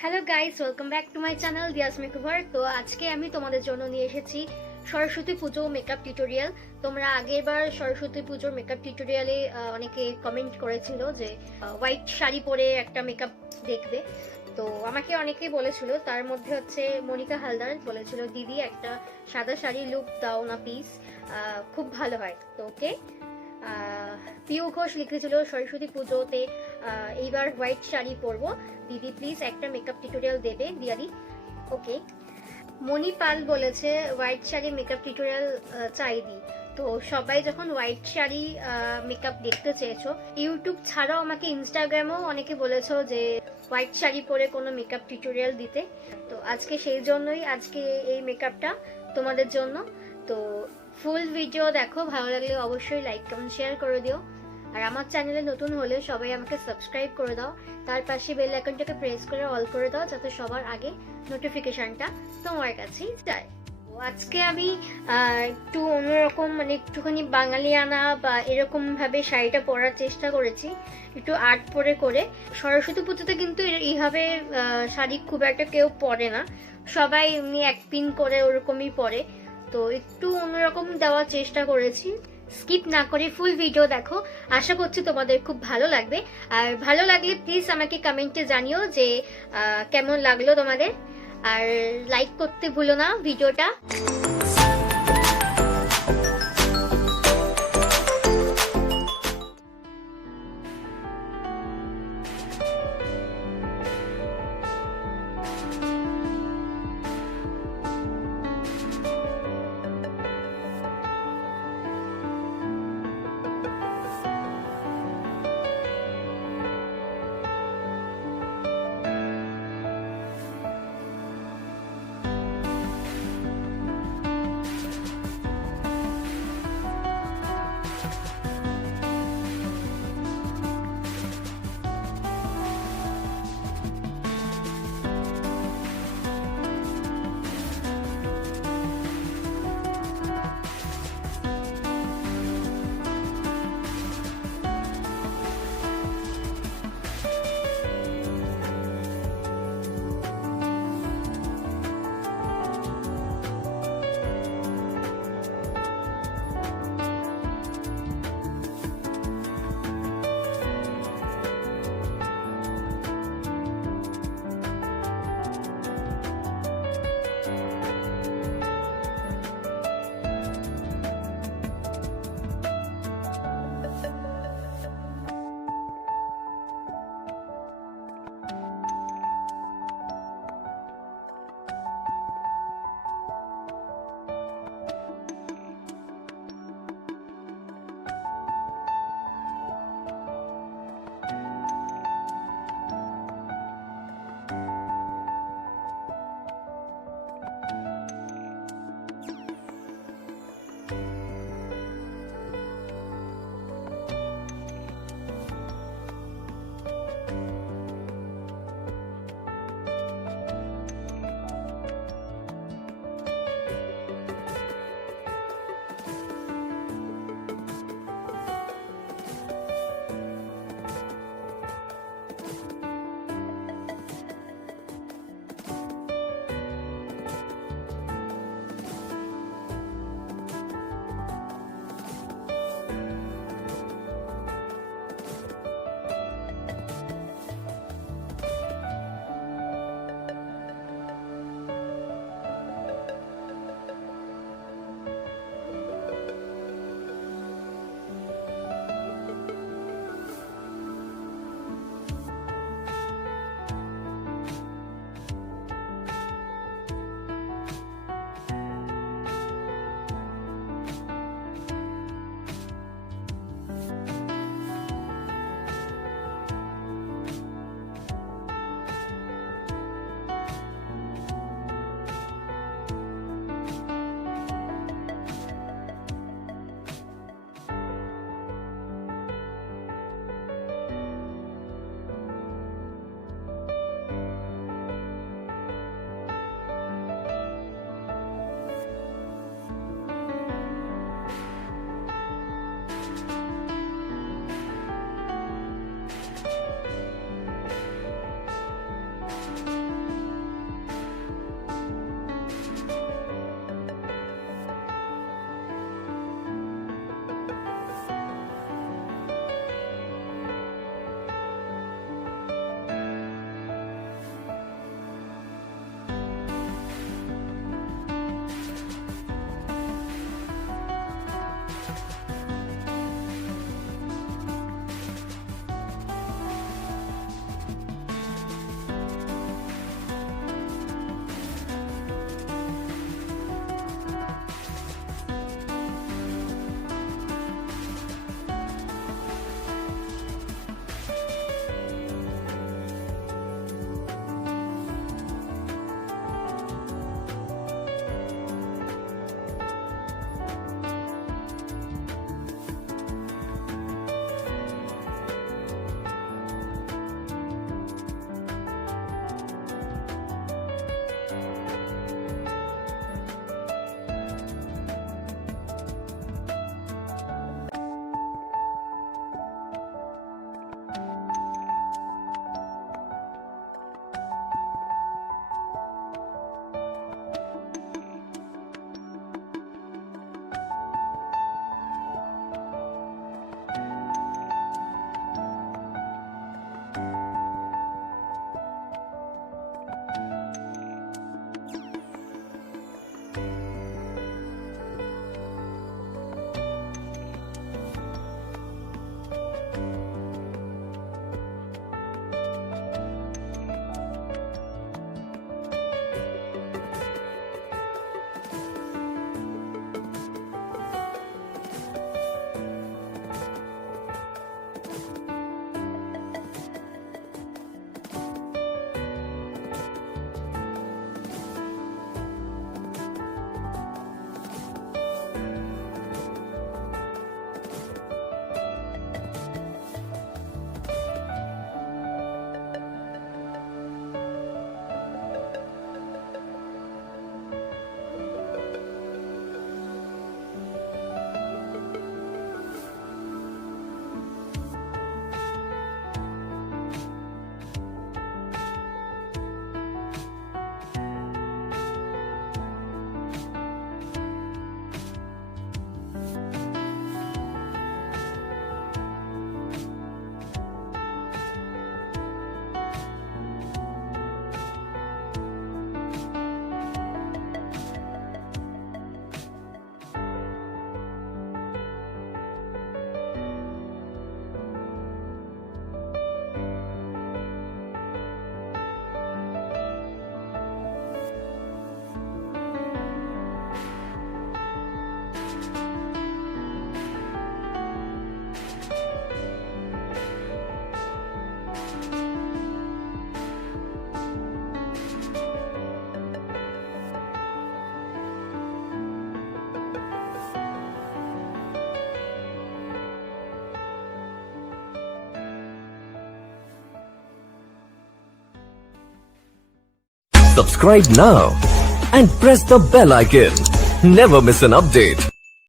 Hello guys, welcome back to my channel Diya's makeover. তো আজকে আমি তোমাদের জন্য নিয়ে এসেছি সরস্বতী পুজো মেকআপ টিউটোরিয়াল। তোমরা আগেরবার সরস্বতী পুজোর মেকআপ টিউটোরিয়ালে অনেকে কমেন্ট করেছিল যে হোয়াইট শাড়ি পরে একটা মেকআপ দেখবে। তো আমাকে অনেকেই বলেছিল, তার মধ্যে হচ্ছে মনিকা হালদার বলেছিল, দিদি একটা সাদা শাড়ি লুক দাও না প্লিজ, খুব ভালো হয়। তো ওকে। পিউ ঘোষ লিখেছিল সরস্বতী পুজোতে এইবার হোয়াইট শাড়ি পরবো, দিদি প্লিজ একটা মেকআপ টিউটোরিয়াল দেবে দিয়ালি। ওকে। মনি পাল বলেছে হোয়াইট শাড়ি মেকআপ টিউটোরিয়াল চাই দি। তো সবাই যখন হোয়াইট শাড়ি মেকআপ দেখতে চেয়েছো, ইউটিউব ছাড়াও আমাকে ইনস্টাগ্রামেও অনেকে বলেছো যে হোয়াইট শাড়ি পরে কোনো মেকআপ টিউটোরিয়াল দিতে। তো আজকে সেই জন্যই আজকে এই মেকআপটা তোমাদের জন্য। তো ফুল ভিডিও দেখো, ভালো লাগলে অবশ্যই লাইক কমেন্ট শেয়ার করে দিও। আর আমার চ্যানেলে নতুন হলে সবাই আমাকে সাবস্ক্রাইব করে দাও, তার পাশে বেল আইকনটাকে প্রেস করে অল করে দাও, যাতে সবার আগে নোটিফিকেশনটা তোমার কাছেই যায়। আজকে আমি একটু অন্যরকম, মানে একটুখানি বাঙালিয়ানা বা এরকম ভাবে শাড়িটা পরার চেষ্টা করেছি, একটু আর্ট পরে করে। সরস্বতী পুজোতে কিন্তু এইভাবে শাড়ি খুব একটা কেউ পরে না, সবাই এমনি এক পিন করে ওরকমই পরে। তো একটু অন্যরকম দেওয়ার চেষ্টা করেছি। স্কিপ না করে ফুল ভিডিও দেখো, আশা করছি তোমাদের খুব ভালো লাগবে। আর ভালো লাগলে প্লিজ আমাকে কমেন্টে জানিও যে কেমন লাগলো তোমাদের, আর লাইক করতে ভুলো না ভিডিওটা। Subscribe now and press the bell icon. Never miss an update.